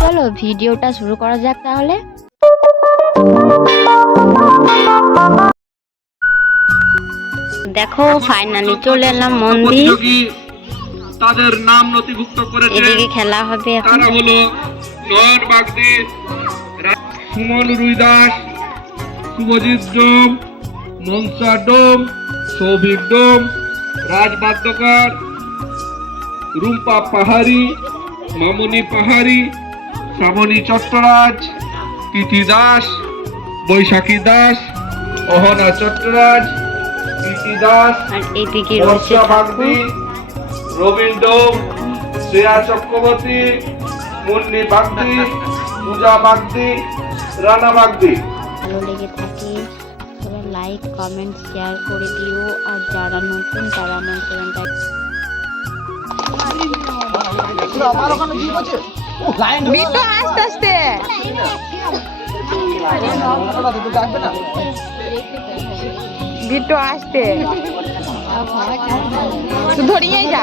চলো ভিডিওটা শুরু করা যাক তাহলে। দেখো ফাইনালি চলে এলাম মন্দির। তাদের নাম নথিভুক্ত করেছে। এদিকে খেলা হবে এখন। নয়ন বাগদি সুমন রুই দাস শুভজিৎ ডোম মনসা ডোম সৌভিক ডোম রাজ বাদ্যকর রুম্পা পাহাড়ি মামনি পাহাড়ি শ্রাবণী চট্টরাজ তিথি দাস বৈশাখী দাস অহনা চট্টরাজ তিথি দাস আর এদিকে রয়েছে বর্ষা বাগদি রবীন ডোম শ্রেয়া চক্রবর্তী মুন্নি বাগদি পূজা বাগদি রানা বাগদি। ভালো লেগে থাকে তোমরা লাইক কমেন্ট শেয়ার করে দিও আর যারা নতুন তারা আমার চ্যানেলটা আস্তে আস্তে। বিট্টু আসতে। তুই ধরিয়ে যা।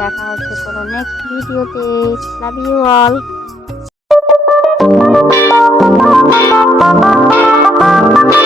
দেখা হচ্ছে কোনো নেক্সট ভিডিওতে লাভ ইউ অল